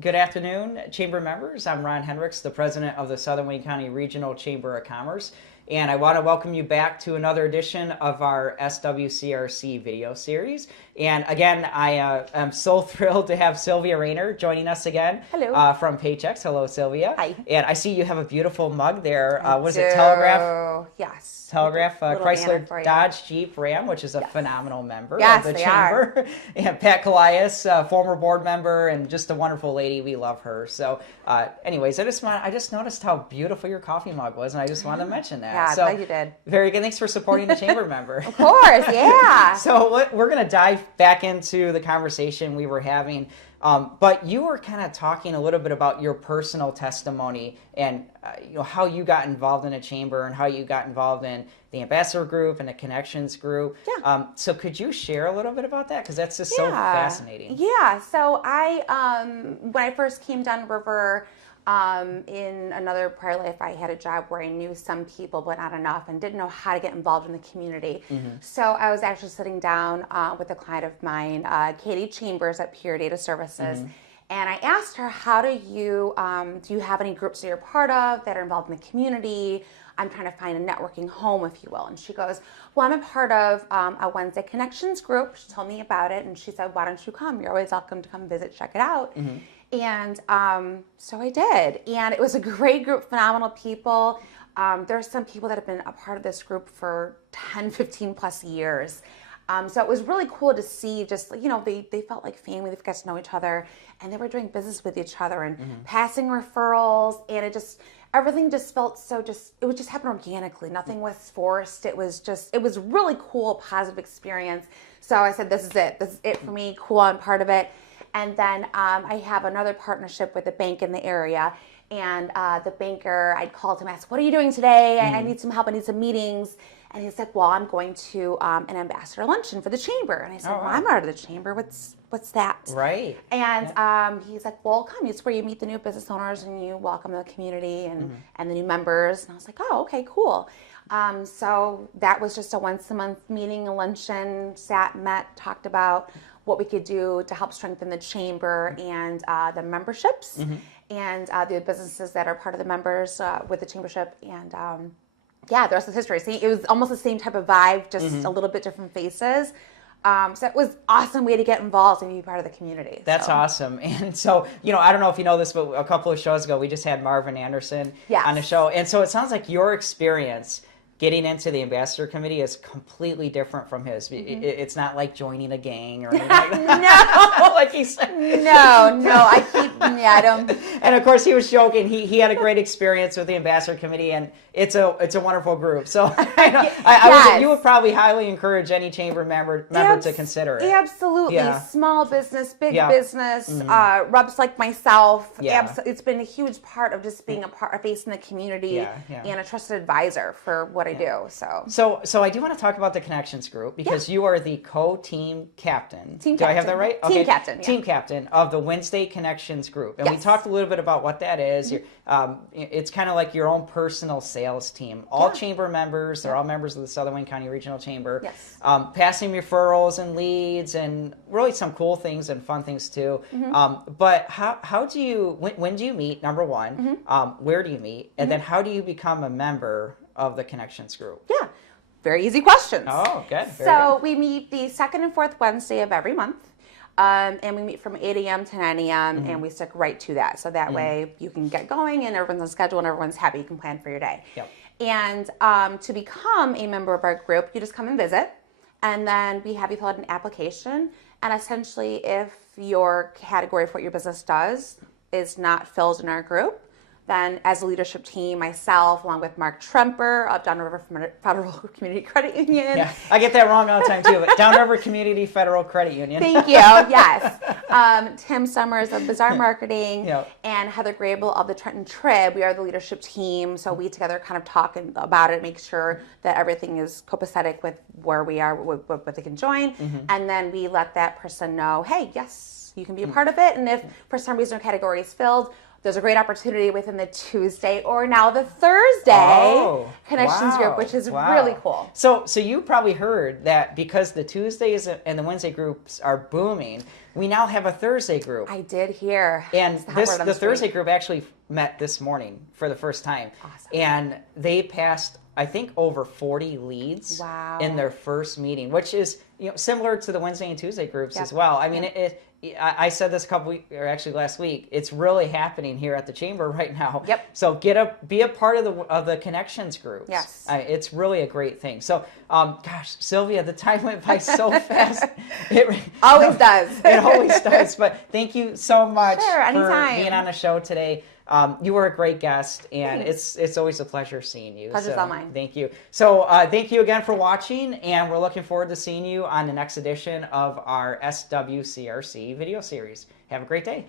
Good afternoon, Chamber members. I'm Ron Hinrichs, the president of the Southern Wayne County Regional Chamber of Commerce, and I want to welcome you back to another edition of our SWCRC video series. And again, I am so thrilled to have SilviaRainier joining us again. Hello. From Paychecks. Hello, Sylvia. Hi. And I see you have a beautiful mug there. Was do. it Telegraph? Yes. Telegraph, Chrysler Chrysler Dodge Jeep Ram, which is a phenomenal member Yes, of the they chamber. are. And Pat Calias, former board member, and just a wonderful lady. We love her. So, anyways, I just noticed how beautiful your coffee mug was, and I just wanted to mention that. Yeah, so, glad you did. Very good. Thanks for supporting the chamber member. Of course, yeah. So we're going to dive back into the conversation we were having. But you were kind of talking a little bit about your personal testimony and how you got involved in a chamber and how you got involved in the ambassador group and the connections group. Yeah. So could you share a little bit about that? Because that's just so fascinating. Yeah. So when I first came down river, in another prior life, I had a job where I knew some people, but not enough, and didn't know how to get involved in the community. Mm-hmm. So I was actually sitting down with a client of mine, Katie Chambers at Pure Data Services, mm-hmm. and I asked her, how do you have any groups that you're part of that are involved in the community? I'm trying to find a networking home, if you will. And she goes, well, I'm a part of a Wednesday Connections group. She told me about it, and she said, why don't you come? You're always welcome to come visit, check it out. Mm-hmm. And so I did. And it was a great group, phenomenal people. There's some people that have been a part of this group for 10, 15 plus years. So it was really cool to see just, they felt like family. They got to know each other, and they were doing business with each other and mm-hmm. passing referrals. And everything just felt it would just happen organically. Nothing was forced. It was really cool, positive experience. So I said, this is it for me. Cool, I'm part of it. And then I have another partnership with a bank in the area. And the banker, I'd called him, asked, what are you doing today? Mm-hmm. I need some help. I need some meetings. And he said, well, I'm going to an ambassador luncheon for the chamber. And I said, well, I'm out of the chamber. What's that? Right. And he's like, well, come. It's where you meet the new business owners and you welcome the community and, mm-hmm. and the new members. And I was like, oh, okay, cool. So that was just a once a month meeting, a luncheon, met, talked about what we could do to help strengthen the chamber and the memberships mm-hmm. and the businesses that are part of the members with the chambership. And the rest of history. See, it was almost the same type of vibe, just mm-hmm. a little bit different faces. So it was an awesome way to get involved and be part of the community. That's awesome. And so, I don't know if you know this, but a couple of shows ago, we just had Marvin Anderson on the show. And so it sounds like your experience getting into the ambassador committee is completely different from his. Mm-hmm. It's not like joining a gang or anything like that. No, like he said. No, I don't. And of course, he was joking. He had a great experience with the ambassador committee, and it's a wonderful group. So you would probably highly encourage any chamber member to consider it. Absolutely, small business, big business, mm-hmm. Reps like myself. Yeah. It's been a huge part of just being a face in the community and a trusted advisor for what I do. So I do want to talk about the connections group because you are the co-team captain. Do I have that right? Team captain. Yeah. Team captain of the Wednesday Connections group, and we talked a little bit about what that is. Mm-hmm. It's kind of like your own personal sales team. All chamber members, they're all members of the Southern Wayne County Regional Chamber. Yes. Passing referrals and leads, and really some cool things and fun things too. Mm-hmm. But how do you? When do you meet? Number one, mm-hmm. Where do you meet? And then how do you become a member of the Connections group? Yeah, very easy questions. Oh, good. So we meet the second and fourth Wednesday of every month, and we meet from 8 a.m. to 9 a.m., mm-hmm. and we stick right to that. So that mm-hmm. way you can get going and everyone's on schedule and everyone's happy. You can plan for your day. Yep. And to become a member of our group, you just come and visit, and then we have you fill out an application. And essentially, if your category for what your business does is not filled in our group, then as a leadership team, myself, along with Mark Tremper of Downriver Federal Community Credit Union. Yeah, I get that wrong all the time too, but Downriver Community Federal Credit Union. Thank you, yes. Tim Summers of Bizarre Marketing and Heather Grable of the Trenton Trib. We are the leadership team, so we together kind of talk about it, make sure that everything is copacetic with where we are, what they can join, mm-hmm. and then we let that person know, hey, yes, you can be a part of it, and if for some reason our category is filled, there's a great opportunity within the Tuesday or now the Thursday connections group, which is really cool. So you probably heard that because the Tuesdays and the Wednesday groups are booming, we now have a Thursday group. I did hear. And the Thursday group actually met this morning for the first time. Awesome. And they passed, I think, over 40 leads in their first meeting, which is similar to the Wednesday and Tuesday groups as well. I mean, I said this actually last week. It's really happening here at the chamber right now. Yep. So be a part of the connections groups. Yes. It's really a great thing. So, gosh, Silvia, the time went by so fast. It always does. It always does. But thank you so much for being on the show today. You were a great guest, and it's always a pleasure seeing you. Pleasure's all mine. Thank you. So thank you again for watching, and we're looking forward to seeing you on the next edition of our SWCRC video series. Have a great day.